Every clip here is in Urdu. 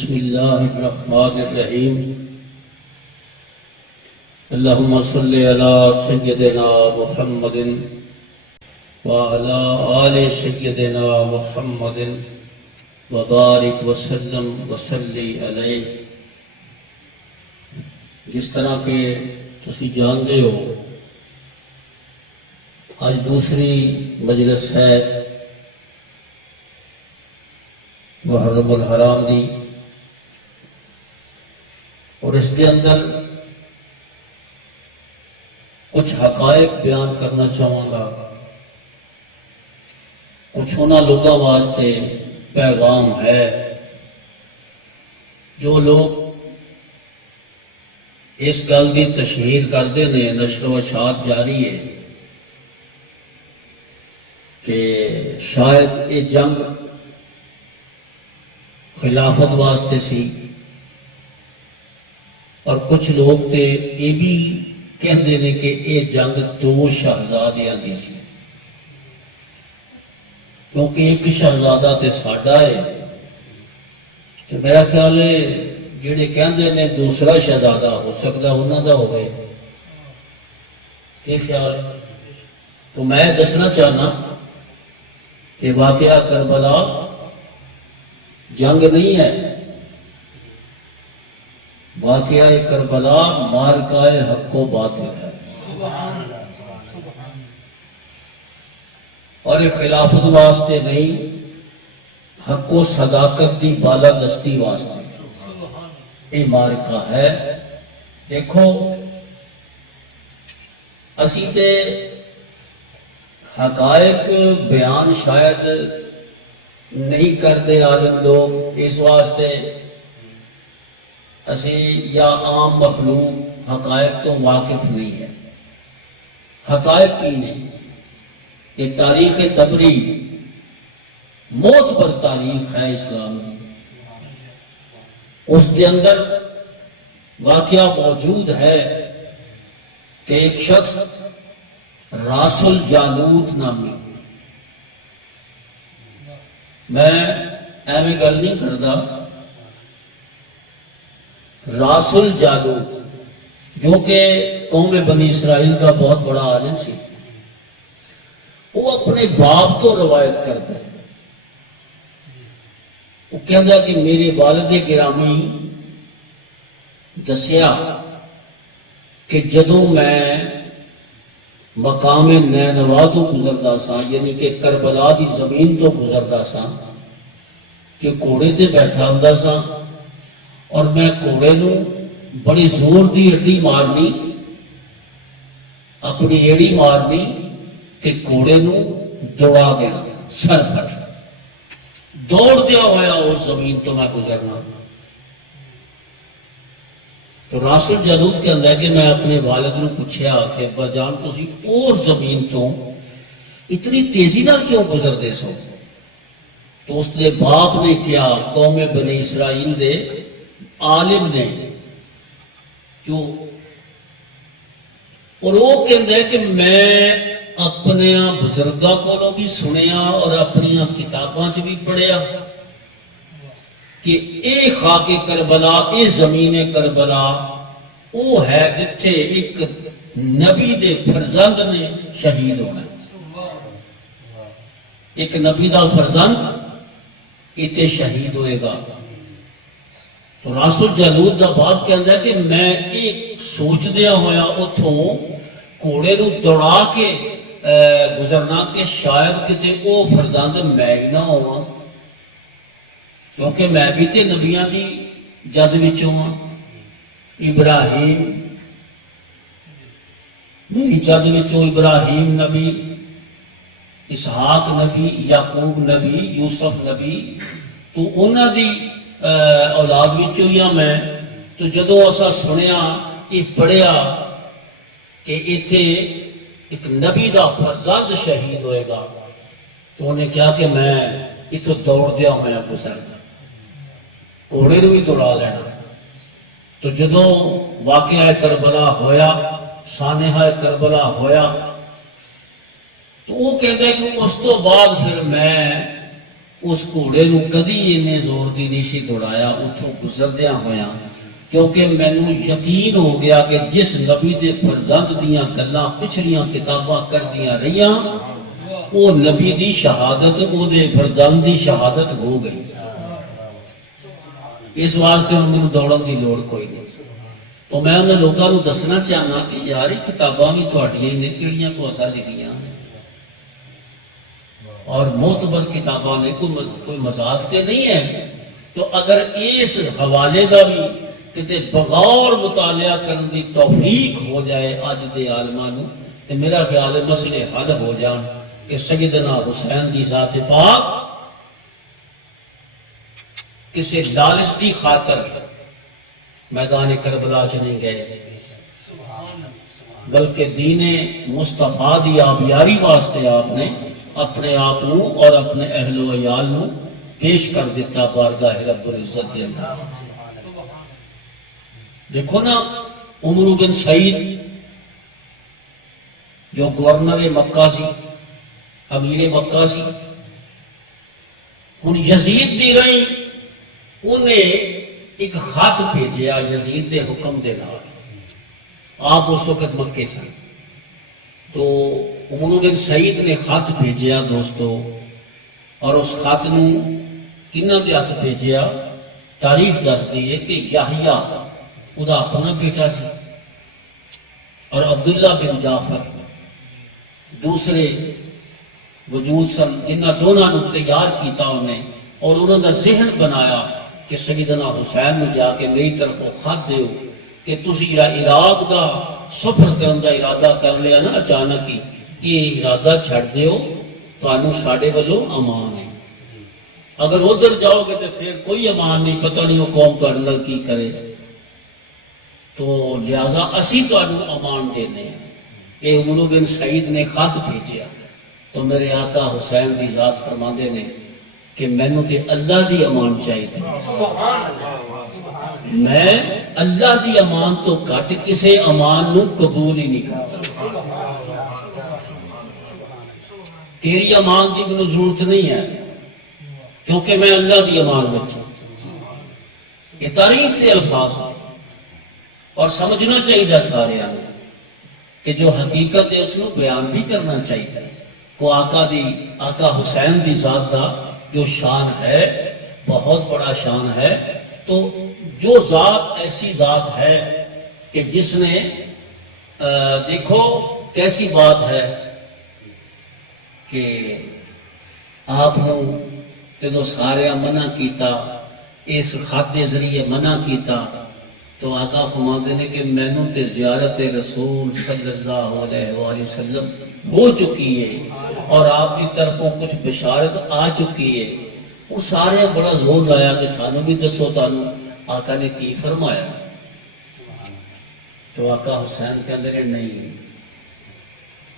بسم اللہ الرحمن الرحیم اللہم صلی علی سیدنا محمد وعلی آل سیدنا محمد وبارک وسلم وصلی علیہ۔ جس طرح کہ تسی جانتے ہو آج دوسری مجلس ہے محرم الحرام دی، اور اس کے اندر کچھ حقائق بیان کرنا چاہوں گا، کچھ انہاں لوگوں واسطے پیغام ہے جو لوگ اس گل کی تشہیر کرتے ہیں، نشر و اشاعت جاری ہے کہ شاید یہ جنگ خلافت واسطے سی، اور کچھ لوگ تے یہ بھی کہتے ہیں کہ یہ جنگ دو شہزادیاں دی سی، کیونکہ ایک شہزادہ تے ساڈا ہے، تو میرا خیال ہے جڑے کہندے نے دوسرا شہزادہ ہو سکتا انہوں دا ہوئے، یہ خیال ہے۔ تو میں دسنا چاہنا کہ واقعہ کربلا جنگ نہیں ہے، واقعہ کربلا مارکہ حق و باطل ہے، اور یہ خلافت واسطے نہیں، حق و صداقت دی بالادستی واسطے یہ مارکہ ہے۔ دیکھو اسی تے حقائق بیان شاید نہیں کرتے عالم لوگ، اس واسطے اسی یا عام مخلوق حقائق تو واقف نہیں ہے۔ حقائق کی نہیں، یہ تاریخ تبری معتبر تاریخ ہے اسلام کی، اس کے اندر واقعہ موجود ہے کہ ایک شخص راس الجالوت نامی، میں ایویں گل نہیں کرتا، راس الجالوت جو کہ قوم بنی اسرائیل کا بہت بڑا عالم سی، وہ اپنے باپ تو روایت کرتا ہے، وہ کہتا کہ میرے والد گرامی دسیا کہ جدوں میں مقام نینوا تو گزرتا سا، یعنی کہ کربلا دی زمین تو گزرتا سا، کہ گھوڑے تے بیٹھا ہوندا سا، اور میں گھوڑے نو بڑی زور دی اڈی مارنی، اپنی ایڑی مارنی کہ گھوڑے نو دوڑا دینا، سر پھٹ دوڑ دیا ہوا اس زمین تو میں گزرنا۔ تو راس الجالوت کہندا ہے کہ میں اپنے والد نو پوچھیا کہ ابا جان تسی اس زمین تو اتنی تیزی نال کیوں گزرتے سو؟ تو اس کے باپ نے کیا، قوم بنی اسرائیل دے عالم نے جو، اور وہ کہندا ہے کہ میں اپنے بزرگاں کولوں بھی سنیا اور اپنی کتاباں چ بھی پڑھیا کہ اے خاک کربلا، اے زمین کربلا وہ ہے جتھے ایک نبی دے فرزند نے شہید ہونا، ایک نبی دا فرزند اتنے شہید ہوئے گا۔ تو راس الجالوت دا باپ کہندا ہے کہ میں ایک سوچ دیا ہویا اتوں گھوڑے نو دوڑا کے گزرنا کہ شاید کتے وہ فرزند میں ہی نہ ہوا، کیونکہ میں بھی تے نبیاں دی جد وچوں ہاں، ابراہیم میری جد وچوں ابراہیم نبی، اسحاق نبی، یعقوب نبی، یوسف نبی، تو انہاں دی اولاد وچوں ہی ہاں میں۔ تو جدوں اسا سنیا یہ پڑھیا کہ ایتھے ایک نبی دا فرزند شہید ہوئے گا، تو انہیں کہا کہ میں اتوں دوڑ دیا ہوا گزرنا، گھوڑے نو بھی دوڑا لینا۔ تو جدوں واقعہ کربلا ہویا، سانحہ کربلا ہویا، تو وہ کہتے ہیں کہ اس تو بعد پھر میں اس گھوڑے نو کدی انہیں زور دی نہیں سی دوڑایا اتوں گزردیا ہویا، کیونکہ مینوں یقین ہو گیا کہ جس نبی دے فرزند دیاں گلاں پچھلیاں کتاباں کردیاں رہیاں وہ نبی دی شہادت وہ دے فرزند دی شہادت ہو گئی، اس واسطے ہن مینوں دوڑن دی لوڑ کوئی نہیں۔ تو میں انہاں لوگاں نوں دسنا چاہنا کہ یار یہ کتاباں بھی تہاڈیاں ہی نے کہڑیاں تو اساں لکھیاں نے، اور معتبر کتاباں نے، کوئی مذاق تے نہیں ہے۔ تو اگر اس حوالے کا بھی کتے بغور مطالعہ کرنے کی توفیق ہو جائے اج دے عالماں نوں تے میرا خیال ہے مسئلے حل ہو جان کہ سیدنا حسین دی ذات پاک کسی لالچ کی خاطر میدان کربلا چ نہیں گئے، بلکہ دین مصطفیٰ دی آبیاری واسطے آپ نے اپنے آپ اور اپنے اہل و عیال نو پیش کر دیتا بارگاہ رب العزت دے اندر۔ دیکھو نا عمر بن سعید جو گورنر مکہ سی، امیر مکہ سی، ہن یزید دی رہی انہیں ایک خط بھیجیا یزید دے حکم دے نال، آپ اس وقت مکے سن، تو عمر بن سعید نے خط بھیجیا دوستو، اور اس خط نو کنہ دے ہاتھ بھیجیا، تاریخ دستی ہے کہ یحییٰ وہ اپنا بیٹا سی اور عبداللہ بن جعفر دوسرے وجود سن، جنہ دونوں نے تیار کیتا انہیں اور انہوں نے ذہن بنایا کہ سیدنا حسین نے جا کے میری طرف خط دیو کہ تسی عراق دا سفر کرن دا ارادہ کر لیا نا اچانک ہی، یہ ارادہ چھڑ دیو تانوں ساڈے والوں امان ہے، اگر ادھر جاؤ گے تو پھر کوئی امان نہیں، پتہ نہیں وہ قوم تہاڈے نال کی کرے، تو لہذا اسی تانوں امان دینے ہیں۔ یہ عمر بن سعید نے خط بھیجیا تو میرے آقا حسین دی ذات فرماندے نے کہ مینوں تے اللہ دی امان چاہیے، میں اللہ دی امان تو گھٹ کسے امان نو قبول ہی نہیں کرتا، تیری امان کی مجھے ضرورت نہیں ہے کیونکہ میں اللہ دی امان میں ہوں۔ یہ تاریخ کے الفاظ ہیں اور سمجھنا چاہیے سارے کہ جو حقیقت ہے اس کو بیان بھی کرنا چاہیے، کو آقا حسین دی ذات دا جو شان ہے بہت بڑا شان ہے، تو جو ذات ایسی ذات ہے کہ جس نے دیکھو کیسی بات ہے کہ آپ جدو سارے منع کیتا، اس خط کے ذریعے منع کیتا، تو آقا فرماتے ہیں کہ مینوں تے زیارت رسول صلی اللہ علیہ وآلہ وسلم ہو چکی ہے اور آپ کی طرفوں کچھ بشارت آ چکی ہے، وہ سارے بڑا زور لایا کہ سانوں بھی دسو تانوں آقا نے کی فرمایا، تو آقا حسین کہندے نے نہیں،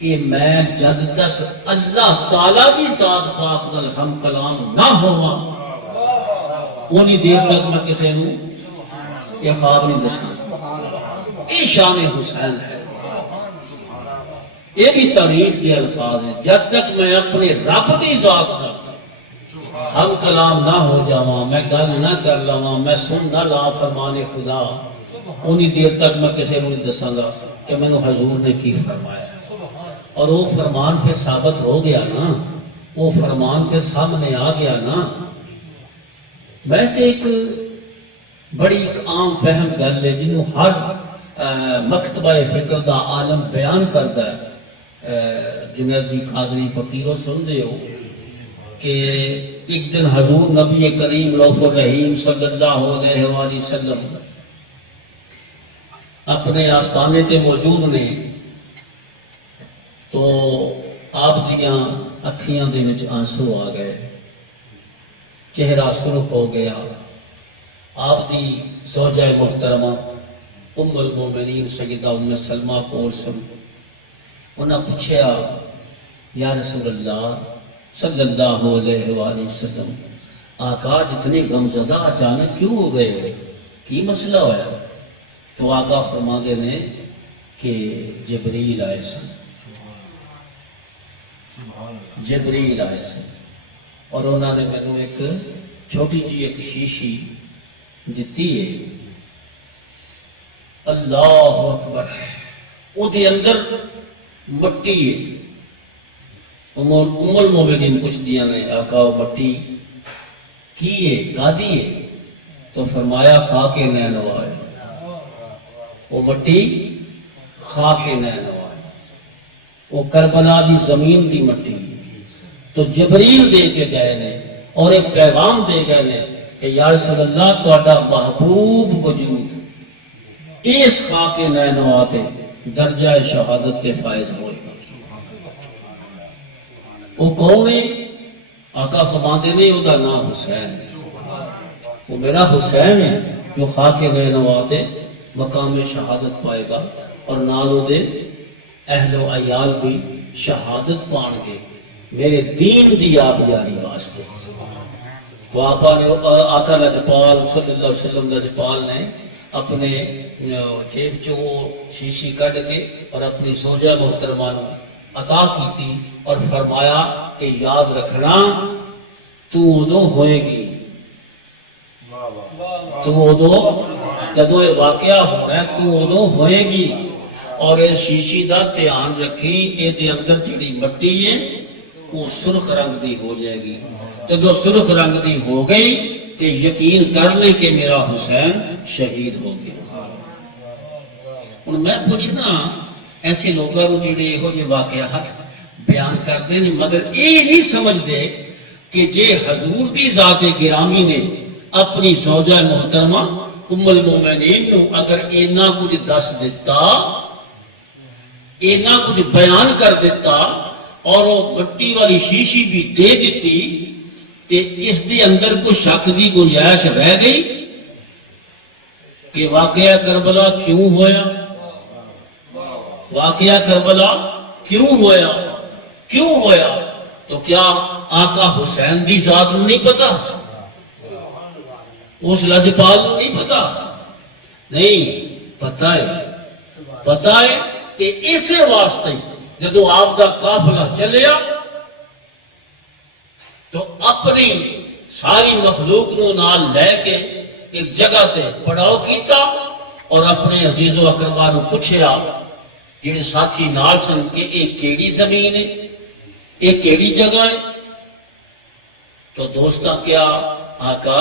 یہ میں جد تک اللہ تعالی کی ذات پاک نال ہم کلام نہ ہوا اونی دیر تک میں کسی نو یہ خواب نہیں دسنا۔ یہ شان حسین ہے، یہ بھی تاریخ کے الفاظ ہیں، جب تک میں اپنے رب کی ذات نال ہم کلام نہ ہو جاواں، میں گل نہ کر لواں، میں سن نہ لا فرمان خدا، اونی دیر تک میں کسی نو نہیں دساں گا کہ مینوں حضور نے کی فرمایا، اور وہ فرمان پھر ثابت ہو گیا نا، وہ فرمان پھر سامنے آ گیا نا۔ میں تو ایک بڑی ایک عام فہم گل ہے جنہوں ہر مکتبہ فکر دا عالم بیان کرتا ہے، جنید قادری فقیرو سن دے ہو کہ ایک دن حضور نبی کریم رؤوف الرحیم صلی اللہ علیہ وآلہ وسلم اپنے آستانے تے موجود نے، تو آپ دیاں اکھیاں دے وچ آنسو آ گئے، چہرہ سرخ ہو گیا، آپ دی زوجہ محترمہ ام المومنین سیدہ ام سلمہ کو سن، انہاں پوچھیا یا رسول اللہ صلی اللہ علیہ وآلہ وسلم، آقا جتنے غمزدہ اچانک کیوں ہو گئے، کی مسئلہ ہوا؟ تو آقا فرماندے نے کہ جبریل آئے سن، جبریل آئے سن، اور انہوں نے مینوں ایک چھوٹی جی ایک شیشی دیتی ہے. اللہ اکبر. وہ دے اندر مٹی ہے. ام المومنین پوچھدیاں نے آقا وہ مٹی کی ہے کادی ہے؟ تو فرمایا خاک نینوا ہے. وہ مٹی خاک نینوا ہے. وہ کربلا دی زمین دی مٹی. تو جبریل دے کے گئے نے اور ایک پیغام دے گئے نے کہ یا رسول اللہ تہاڈا محبوب وجود اس خاک نینوا تے درجہ شہادت تے فائز ہوئے گا. وہ کون ہے؟ آقا فرماتے نے وہ نام حسین ہے. وہ میرا حسین ہے جو خاک نینوا تے مقام شہادت پائے گا اور نال دے اہل و عیال بھی شہادت پان گے میرے دین دی آبیاری واسطے. تو آقا لجپال صلی اللہ علیہ وسلم لجپال نے اپنے جیب چو شیشی کڈ کے اور اپنی زوجہ محترمہ عطا کی اور فرمایا کہ یاد رکھنا تو ادو ہوئے گی، تو ادو جدو یہ واقعہ ہونا ہے تو ادو ہوئے گی. اور اس شیشی دا دھیان رکھی یہ اندر جڑی مٹی ہے وہ سرخ رنگ دی ہو جائے گی. جدو سرخ رنگ دی ہو گئی تو یقین کر لے کہ میرا حسین شہید ہو گیا. ہوں میں پوچھنا ایسے لوگوں کو جڑے یہو جہے واقعات بیان کرتے ہیں مگر یہ نہیں سمجھتے کہ جے حضور کی ذات گرامی نے اپنی زوجہ محترمہ ام المومنین نو اگر اینا کچھ دس دیتا، اینا کچھ بیان کر دیتا اور وہ مٹی والی شیشی بھی دے دیتی کہ اس دے اندر کوئی شک دی گنجائش رہ گئی کہ واقعہ کربلا کیوں ہویا، واقعہ کربلا کیوں ہویا، کیوں ہویا؟ تو کیا آقا حسین دی ذات نہیں پتا؟ اس لجپال نہیں پتا؟ نہیں پتا ہے. پتا ہے کہ اسے واسطے جدو آپ کا قافلہ چلیا تو اپنی ساری مخلوق نو نال لے کے ایک جگہ تے پڑاؤ کیتا اور اپنے عزیز و اقربا نو پوچھیا جڑے ساتھی نال سن کہ یہ کیڑی زمین ہے، یہ کیڑی جگہ ہے؟ تو دوستا کیا آقا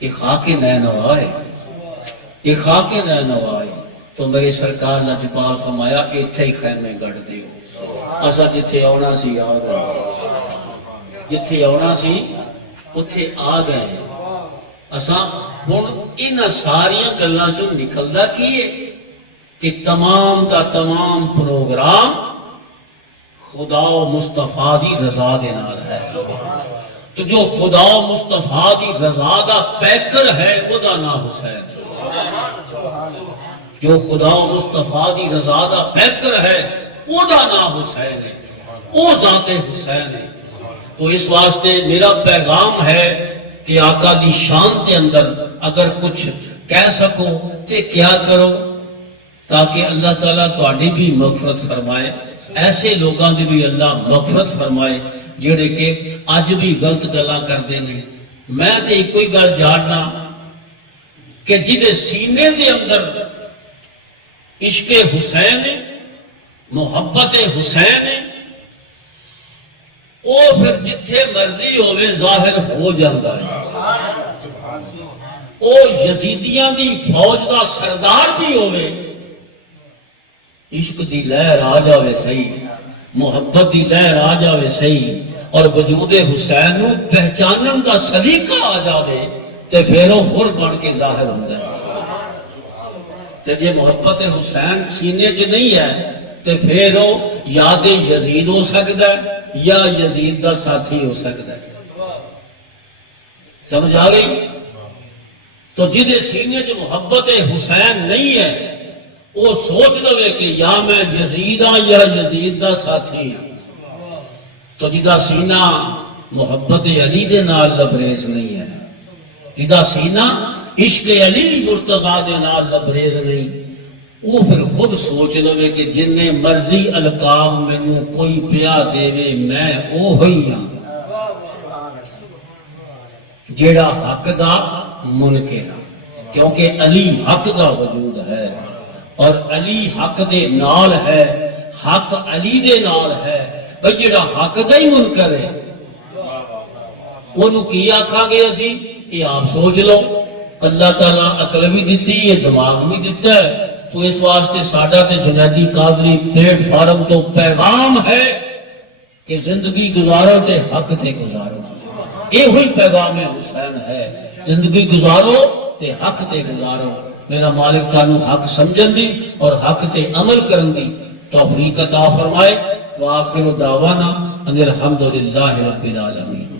یہ خاک نینوا ہے، یہ خاک نینوا ہے. تو میری سرکار لجپال فرمایا اتھے ہی خیمے گڑ دیو، اسا جتھے آنا سی آ گئے، جتھے آنا سی اتھے آ گئے. اسا ہن انہاں ساریاں گلاں چوں نکلدا کی ہے کہ تمام دا تمام پروگرام خدا و مصطفیٰ دی رضا دے نال ہے. تو جو خدا و مصطفیٰ دی رضا دا پیکر ہے وہ دا نام حسین. جو خدا و مصطفیٰ دی رضا دا پیکر ہے وہ دا نام حسین ہے، وہ ذات حسین ہے. تو اس واسطے میرا پیغام ہے کہ آقا دی شان کے اندر اگر کچھ کہہ سکو تو کیا کرو تاکہ اللہ تعالیٰ تہاڈی بھی مغفرت فرمائے، ایسے لوگوں کی بھی اللہ مغفرت فرمائے جڑے کہ اج بھی غلط گلاں کرتے ہیں. میں تو ایک ہی گل جاننا کہ جہے سینے دے اندر عشق حسین محبت حسین وہ پھر جتھے مرضی ہوئے ظاہر ہو جاتا ہے. وہ یزیدیاں دی فوج دا سردار بھی ہوئے، عشق دی لہر آ جاوے صحیح، محبت دی لہر آ جاوے صحیح اور وجود حسین نو پہچانن دا سلیقہ آ جاوے تے پھر وہ ہور بن کے ظاہر ہوندا ہے. تے جے محبت حسین سینے چ نہیں ہے تے پھر وہ یاد یزید ہو سکتا ہے یا یزید دا ساتھی ہو سکتا ہے. سمجھ آ گئی؟ تو جہے سینے چ محبت حسین نہیں ہے وہ سوچ لوے کہ یا میں یزید ہاں یا یزید دا ساتھی ہوں. تو جدا سینہ محبت علی دے نال لبریز نہیں ہے، جدا سینہ عشق علی مرتضیٰ دے نال لبریز نہیں، وہ پھر خود سوچ لوے کہ جن مرضی القاب مینوں کوئی پیا دے میں او ہوئی ہاں. جیڑا حق دا منکر ہے، کیونکہ علی حق دا وجود ہے اور علی حق دے نال ہے، حق علی دے نال ہے، اور جیڑا حق دا ہی منکر ہے انہوں کی آکھاں گے اسی؟ یہ آپ سوچ لو۔ اللہ تعالیٰ عقل بھی دیتی ہے، دماغ بھی دیتا ہے، تو اس واسطے ساڈا تے جنیدی قادری پلیٹ فارم تو پیغام ہے کہ زندگی گزارو تے حق تے گزارو، یہ ہوئی پیغام حسین ہے، زندگی گزارو تے حق تے گزارو۔ میرا مالک تانوں حق سمجھن دی اور حق تے عمل کرن دی توفیق عطا فرمائے۔ وآخر دعوانا ان الحمدللہ رب العالمین۔